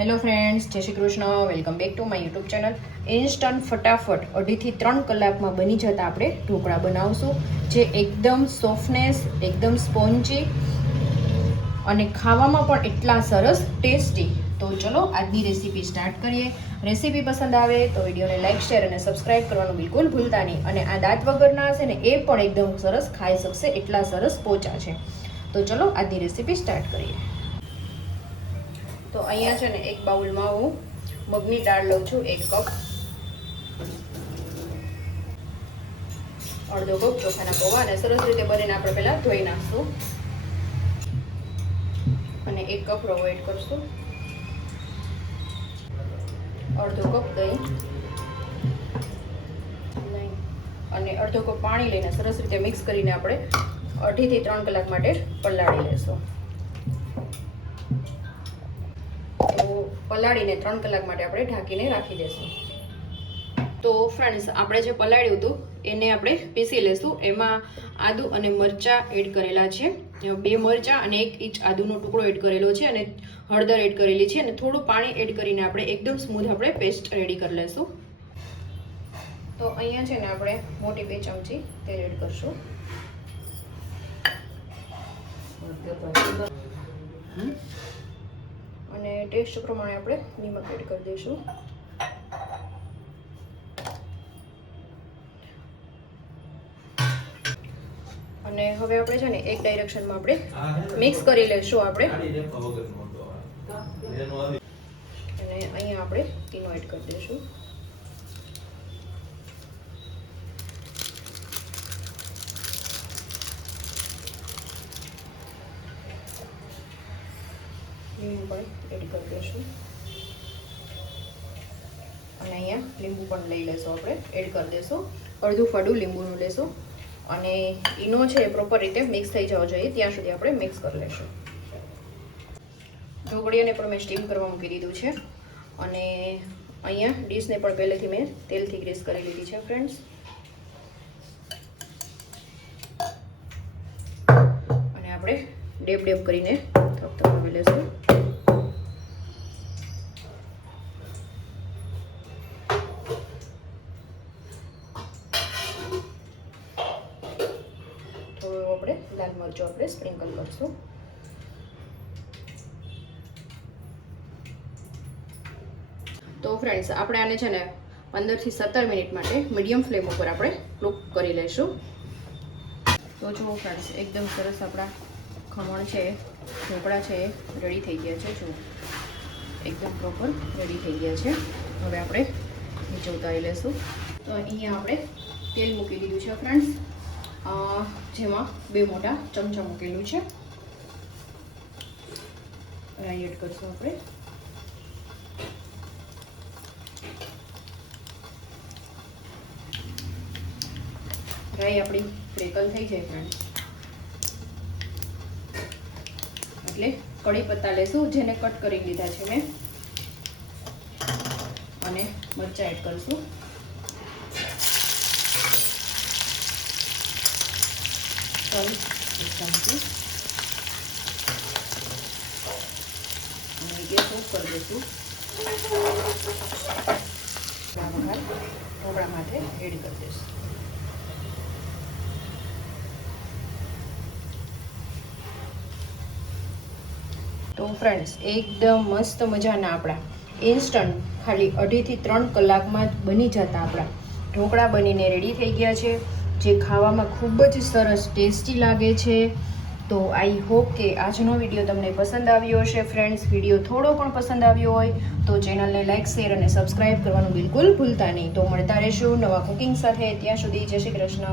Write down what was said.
Hello friends, જય Shri Krishna. Welcome back to my YouTube channel. Instant ફટાફટ 2.5થી 3 કલાકમાં બની જતા આપણે ઢોકળા બનાવશું, જે એકદમ સોફ્ટનેસ, એકદમ સ્પોન્જી અને ખાવામાં પણ એટલા સરસ ટેસ્ટી. તો ચલો આજની રેસીપી સ્ટાર્ટ કરીએ. રેસીપી પસંદ આવે તો વિડીયોને લાઇક, શેર અને સબસ્ક્રાઇબ કરવાનું બિલકુલ ભૂલતા નહીં. અને આ દાંત વગરના હશે ને એ પણ એકદમ સરસ ખાઈ શકશે, એટલા સરસ પોચા છે. તો ચલો આજની રેસીપી સ્ટાર્ટ કરીએ. તો અહીંયા છે ને એક બાઉલમાં હું મગની દાળ લઉં છું, 1 કપ, અડધો કપ ચોખાના પૌવા, અને સરસ રીતે બનીને આપણે પહેલાં ધોઈ નાખશું. અને 1 કપ રવો એડ કરશું, અડધો કપ દહીં અને અડધો કપ પાણી લઈને સરસ રીતે મિક્સ કરીને આપણે 2.5થી 3 કલાક માટે પલાળી લેશું. તો પલાળીને 3 કલાક માટે આપણે ઢાંકીને રાખી દઈશું. તો ફ્રેન્ડ્સ, આપણે જે પલાળ્યું હતું એને આપણે પીસી લેશું. એમાં આદુ અને મરચાં એડ કરેલા છે, 2 મરચાં અને 1 ઇંચ આદુનો ટુકડો એડ કરેલો છે, અને હળદર એડ કરેલી છે, અને થોડું પાણી એડ કરીને આપણે એકદમ સ્મૂથ આપણે પેસ્ટ રેડી કરી લેશું. તો અહીંયા છે ને આપણે મોટી 2 ચમચી તેલ એડ કરશું. અને ટેસ્ટ પ્રમાણે આપણે નિમક એડ કરી દઈશું. અને હવે આપણે છે ને એક ડાયરેક્શનમાં આપણે મિક્સ કરી લઈશું આપણે. અને અહીંયા આપણે ઈનો એડ કરી દઈશું. લીંબુ પણ એડ કરી દઈશું. અને અહીંયા લીંબુ પણ લઈ લેશું, આપણે એડ કરી દઈશું. અડધું ફાડું લીંબુનું લેશું. અને ઈનો છે એ પ્રોપર રીતે મિક્સ થઈ જવો જોઈએ ત્યાં સુધી આપણે મિક્સ કરી લઈશું. ઢોકળીઓને પણ મેં સ્ટીમ કરવા મૂકી દીધું છે. અને અહીંયા ડીશને પણ પહેલેથી મેં તેલથી ગ્રીસ કરી લીધી છે ફ્રેન્ડ્સ. અને આપણે ડેબ ડેબ કરીને તપાવી લઈશું. લાલ મરચું આપણે સ્પ્રિંકલ કરશું. તો ફ્રેન્ડ્સ, આપણે આને છે ને 15થી 17 મિનિટ માટે મીડિયમ ફ્લેમ ઉપર આપણે કૂક કરી લઈશું. તો જુઓ ફ્રેન્ડ્સ, એકદમ સરસ આપણા ખમણ છે, ઢોકળા છે, રેડી થઈ ગયા છે. જુઓ, એકદમ પ્રોપર રેડી થઈ ગયા છે. હવે આપણે નીચે ઉતારી લઈશું. તો અહીંયા આપણે તેલ મૂકી દીધું છે ફ્રેન્ડ્સ, જેમાં 2 મોટા ચમચા મૂકેલું છે. રાઈ એડ કરશું આપણે. રાઈ આપણી ક્રેકલ થઈ જાય ફ્રેન્ડ એટલે કડી પત્તા લેશું, જેને કટ કરી લીધા છે મેં. અને મરચાં એડ કરશું. અને ગેસ ઓફ કરી દઈશું. ઢોકળા માટે એડ કરી દઈશું. તો ફ્રેન્ડ્સ, એકદમ મસ્ત મજાના આપણા ઇન્સ્ટન્ટ ખાલી 2.5થી 3 કલાકમાં જ બની જતા આપણા ઢોકળા બનીને રેડી થઈ ગયા છે, જે ખાવામાં ખૂબ જ સરસ ટેસ્ટી લાગે છે. તો આઈ હોપ કે આજનો વિડીયો તમને પસંદ આવ્યો હશે ફ્રેન્ડ્સ. વિડીયો થોડો પણ પસંદ આવ્યો હોય તો ચેનલને લાઇક, શેર અને સબસ્ક્રાઈબ કરવાનું બિલકુલ ભૂલતા નહીં. તો મળતા રહેશું નવા કુકિંગ સાથે. ત્યાં સુધી જય શ્રી કૃષ્ણ.